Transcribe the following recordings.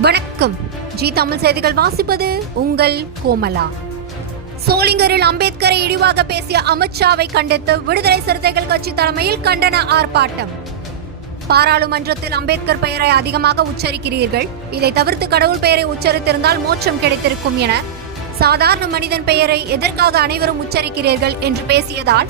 வணக்கம். ஜி தமிழ் செய்திகள் வாசிப்பது உங்கள் கோமலா. சோளிங்கரில் அம்பேத்கரை இழிவாக பேசிய அமித்ஷாவை கண்டித்து விடுதலை சிறுத்தைகள் கட்சி தலைமையில் கண்டன ஆர்ப்பாட்டம். பாராளுமன்றத்தில் அம்பேத்கர் பெயரை அதிகமாக உச்சரிக்கிறீர்கள். இதை தவிர்த்து கடவுள் பெயரை உச்சரித்திருந்தால் மோட்சம் கிடைத்திருக்கும் என சாதாரண மனிதன் பெயரை எதற்காக அனைவரும் உச்சரிக்கிறீர்கள் என்று பேசியதால்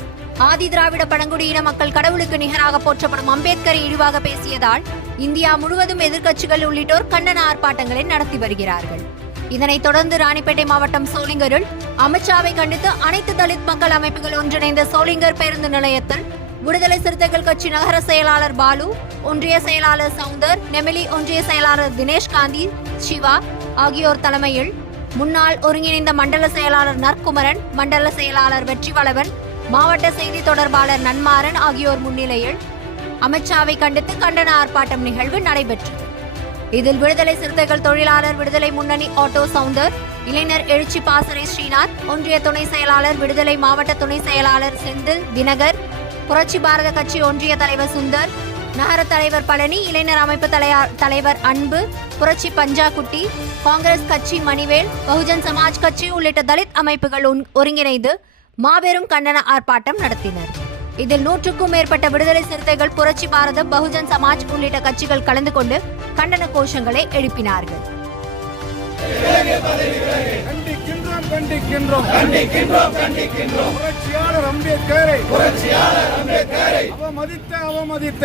ஆதி திராவிட பழங்குடியின மக்கள் கடவுளுக்கு நிகராக போற்றப்படும் அம்பேத்கரை இழிவாக பேசியதால் இந்தியா முழுவதும் எதிர்க்கட்சிகள் உள்ளிட்டோர் கண்டன ஆர்ப்பாட்டங்களை நடத்தி வருகிறார்கள். இதனைத் தொடர்ந்து ராணிப்பேட்டை மாவட்டம் சோளிங்கரில் அமித்ஷாவை கண்டித்து அனைத்து தலித் மக்கள் அமைப்புகள் ஒன்றிணைந்த சோளிங்கர் பேருந்து நிலையத்தில் விடுதலை சிறுத்தைகள் கட்சி நகர செயலாளர் பாலு ஒன்றிய செயலாளர் சவுந்தர் நெமிலி ஒன்றிய செயலாளர் தினேஷ் காந்தி சிவா ஆகியோர் தலைமையில் முன்னாள் ஒருங்கிணைந்த மண்டல செயலாளர் நற்குமரன் மண்டல செயலாளர் வெற்றிவளவன் மாவட்ட செய்தி தொடர்பாளர் நன்மாறன் ஆகியோர் முன்னிலையில் அமித்ஷாவை கண்டித்து கண்டன ஆர்ப்பாட்டம் நிகழ்வு நடைபெற்றது. இதில் விடுதலை சிறுத்தைகள் தொழிலாளர் விடுதலை முன்னணி ஆட்டோ சவுந்தர் இளைஞர் எழுச்சி பாசறை ஸ்ரீநாத் ஒன்றிய துணை செயலாளர் விடுதலை மாவட்ட துணை செயலாளர் செந்தில் தினகர் புரட்சி பாரத கட்சி ஒன்றிய தலைவர் சுந்தர் நகர தலைவர் பழனி இளைஞர் அமைப்பு தலையா- தலைவர் அன்பு புரட்சி பஞ்சாகுட்டி காங்கிரஸ் கட்சி மணிவேல் பகுஜன் சமாஜ் கட்சி உள்ளிட்ட தலித் அமைப்புகள் ஒருங்கிணைந்து மாபெரும் கண்டன ஆர்ப்பாட்டம் நடத்தினர். இதில் நூற்றுக்கும் மேற்பட்ட விடுதலை சிறுத்தைகள் புரட்சி பாரதம் பகுஜன் சமாஜ் உள்ளிட்ட கட்சிகள் கலந்து கொண்டு கண்டன கோஷங்களை எழுப்பினார்கள். அவமதித்த அவமதித்த.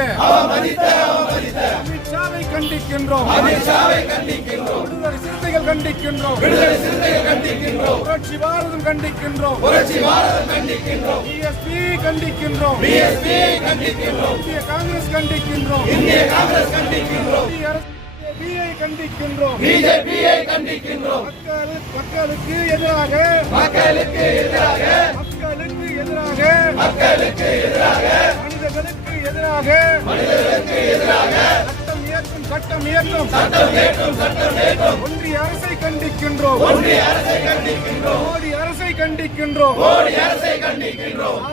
கண்டிக்கின்றோம். அமித்ஷாவை கண்டிக்கின்றோம். விடுதலை சிறுத்தைகள் கண்டிக்கின்றோம். விடுதலை சிறுத்தைகள் கண்டிக்கின்றோம். புரட்சி பாரதம் கண்டிக்கின்றோம். புரட்சி பாரதம் கண்டிக்கின்றோம். பிஎஸ்பி கண்டிக்கின்றோம். பிஎஸ்பி கண்டிக்கின்றோம். இந்திய காங்கிரஸ் கண்டிக்கின்றோம். இந்திய காங்கிரஸ் கண்டிக்கின்றோம். பிஜேபியை கண்டிக்கின்றோம். பிஜேபியை கண்டிக்கின்றோம். மக்களுக்கு எதிராக மக்களுக்கு எதிராக மக்களுக்கு எதிராக மக்களுக்கு எதிராக மனிதர்களுக்கு எதிராக மனிதர்களுக்கு சட்டம் இயற்றும் சட்டம் இயற்றும் சட்டம் இயற்றும். ஒன்றிய அரசை கண்டிக்கின்றோம். ஒன்றிய அரசை கண்டிக்கின்றோம். மோடி அரசை கண்டிக்கின்றோம். மோடி அரசை கண்டிக்கின்றோம்.